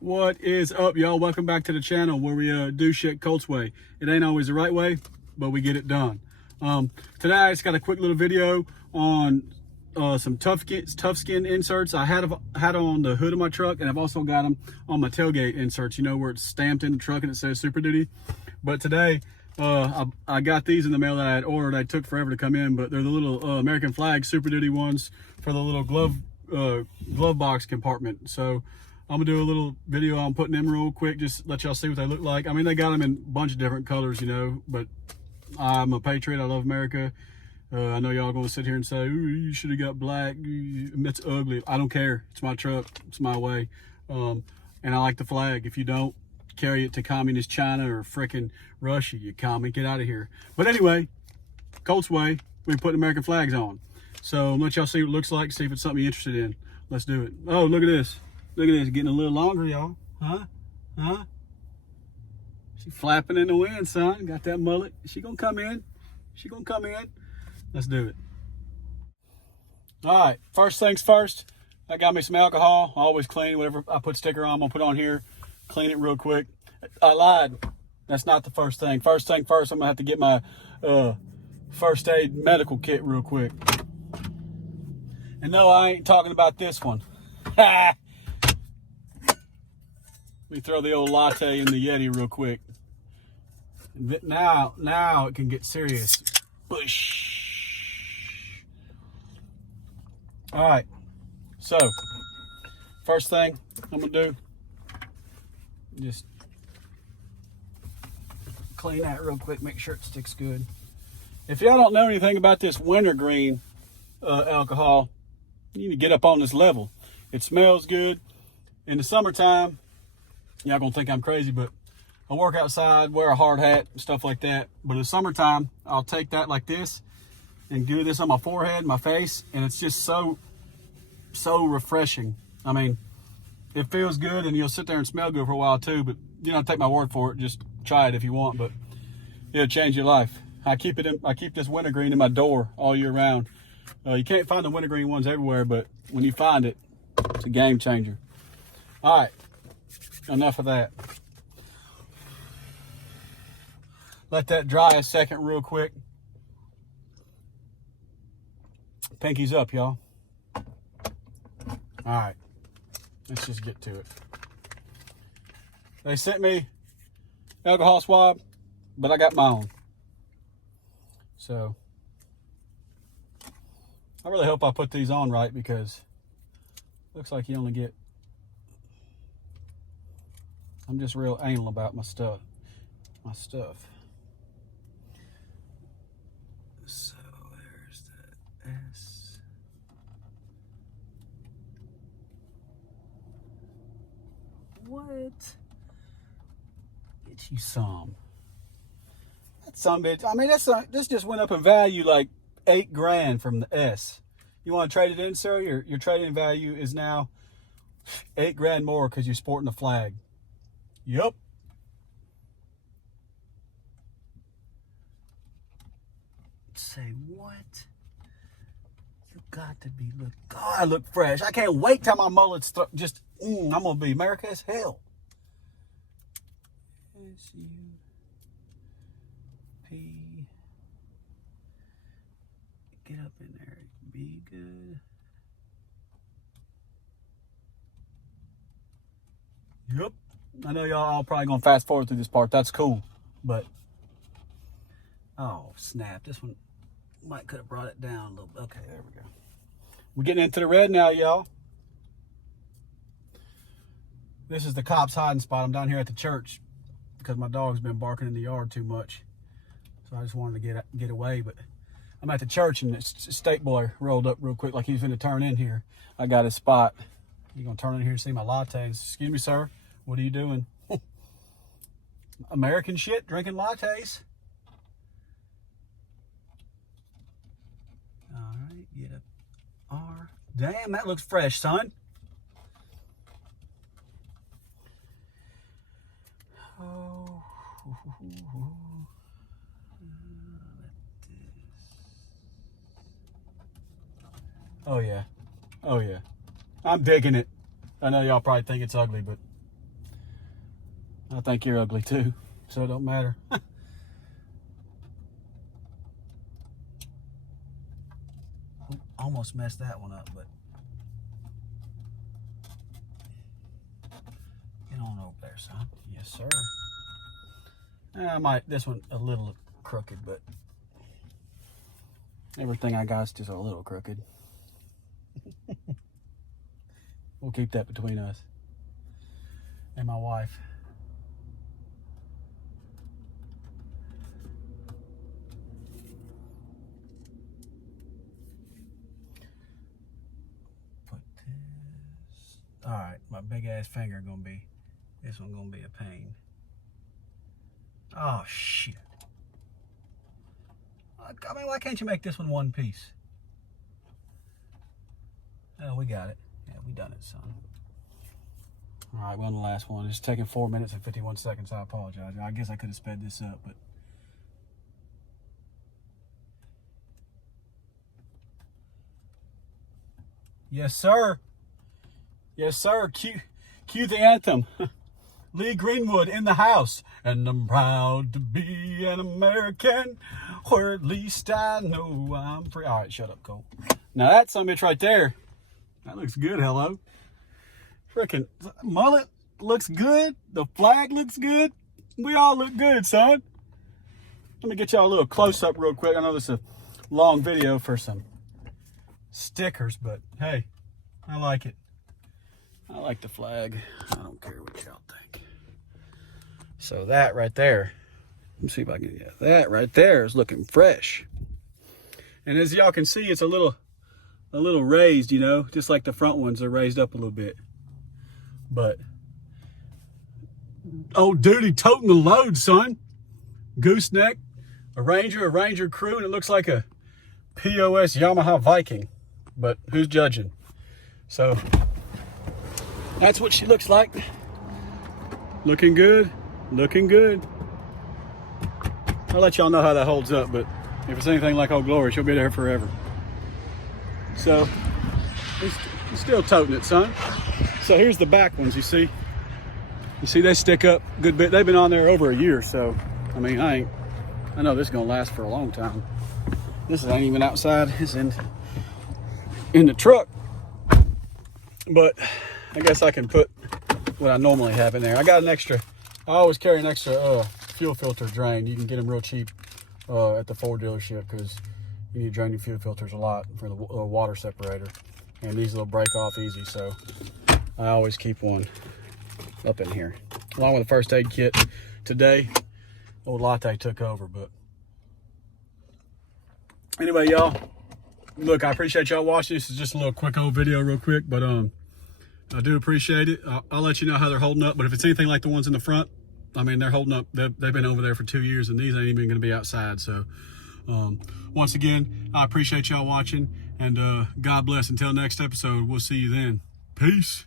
What is up, y'all? Welcome back to the channel where we do shit Colts way. It ain't always the right way, but we get it done. Today I just got a quick little video on some Tufskinz inserts. I had on the hood of my truck, and I've also got them on my tailgate inserts, you know, where it's stamped in the truck and it says Super Duty. But today I got these in the mail that I had ordered. They took forever to come in, but they're the little American flag Super Duty ones for the little glove box compartment. So I'm gonna do a little video on putting them real quick, just let y'all see what they look like. I mean, they got them in a bunch of different colors, you know, but I'm a patriot. I love America. I know y'all gonna sit here and say, ooh, you should have got black. It's ugly. I don't care. It's my truck. It's my way. And I like the flag. If you don't, carry it to communist China or frickin' Russia, you commie. Get out of here. But anyway, Colts way, we put American flags on. So let y'all see what it looks like, see if it's something you're interested in. Let's do it. Oh, look at this. Look at this, getting a little longer, y'all. Huh? She flapping in the wind, son. Got that mullet. She gonna come in. Let's do it. All right, first things first, I got me some alcohol. I always clean whatever I put sticker on, I'm gonna put on here, clean it real quick. I lied. That's not the first thing. First thing first, I'm gonna have to get my first aid medical kit real quick. And no, I ain't talking about this one. Let me throw the old latte in the Yeti real quick. Now it can get serious. Bush. All right. So, first thing I'm gonna do, just clean that real quick, make sure it sticks good. If y'all don't know anything about this wintergreen alcohol, you need to get up on this level. It smells good. In the summertime, y'all gonna think I'm crazy, but I work outside, wear a hard hat, and stuff like that. But in the summertime, I'll take that like this and do this on my forehead, my face, and it's just so refreshing. I mean, it feels good, and you'll sit there and smell good for a while too, but you don't take my word for it. Just try it if you want, but it'll change your life. I keep this wintergreen in my door all year round. You can't find the wintergreen ones everywhere, but when you find it, it's a game changer. All right. Enough of that. Let that dry a second real quick. Pinkies up, y'all. All right. Let's just get to it. They sent me alcohol swab, but I got my own. So I really hope I put these on right, because it looks like you only get... I'm just real anal about my stuff. So there's the S. What? Get you some. That's some bitch. I mean, this just went up in value like $8 grand from the S. You want to trade it in, sir? Your trading value is now $8 grand more because you're sporting the flag. Yep. Say what? You got to be God, I look fresh. I can't wait till my mullet's just. I'm gonna be America as hell. S-U-P. Get up in there. Be good. Yep. I know y'all all probably gonna fast forward through this part. That's cool, but oh snap! This one might could have brought it down a little bit. Okay, there we go. We're getting into the red now, y'all. This is the cops' hiding spot. I'm down here at the church because my dog's been barking in the yard too much, so I just wanted to get away. But I'm at the church, and this state boy rolled up real quick like he's gonna turn in here. I got his spot. He's gonna turn in here and see my lattes. Excuse me, sir. What are you doing? American shit, drinking lattes. All right, get up. R. Damn, that looks fresh, son. Oh. Oh yeah. I'm digging it. I know y'all probably think it's ugly, but I think you're ugly too, so it don't matter. Almost messed that one up, but get on over there, son. Yes, sir. I might, this one a little crooked, but everything I got is just a little crooked. We'll keep that between us and my wife. Put this. All right, my big ass finger gonna be, this one gonna be a pain. Oh shit. I mean, why can't you make this one piece? Oh, we got it. Yeah, we done it, son. All right, we're on the last one. It's taking 4 minutes and 51 seconds. I apologize. I guess I could have sped this up, but. Yes, sir. Yes, sir. Cue the anthem. Lee Greenwood in the house. And I'm proud to be an American, or at least I know I'm free. All right, shut up, Cole. Now that's some bitch right there. That looks good, hello. Freaking mullet looks good. The flag looks good. We all look good, son. Let me get y'all a little close-up real quick. I know this is a long video for some stickers, but hey, I like it. I like the flag. I don't care what y'all think. So that right there, let me see if I can get that right there is looking fresh. And as y'all can see, it's a little raised, you know, just like the front ones are raised up a little bit. But old duty toting the load, son. Gooseneck, a Ranger crew, and it looks like a POS Yamaha Viking. But who's judging? So that's what she looks like. Looking good, looking good. I'll let y'all know how that holds up, but if it's anything like Old Glory, she'll be there forever. So he's still toting it, son. So here's the back ones, you see. You see they stick up a good bit. They've been on there over a year, so I mean, I know this is gonna last for a long time. This ain't even outside, it's in the truck. But I guess I can put what I normally have in there. I got an extra, I always carry an extra fuel filter drain. You can get them real cheap at the Ford dealership, because you need to drain your fuel filters a lot for the water separator. And these will break off easy, so I always keep one up in here. Along with the first aid kit. Today, old Latte took over, but anyway, y'all, look, I appreciate y'all watching. This is just a little quick old video real quick, but I do appreciate it. I'll let you know how they're holding up, but if it's anything like the ones in the front, I mean, they're holding up. They've been over there for 2 years, and these ain't even going to be outside. So once again, I appreciate y'all watching, and God bless. Until next episode, we'll see you then. Peace.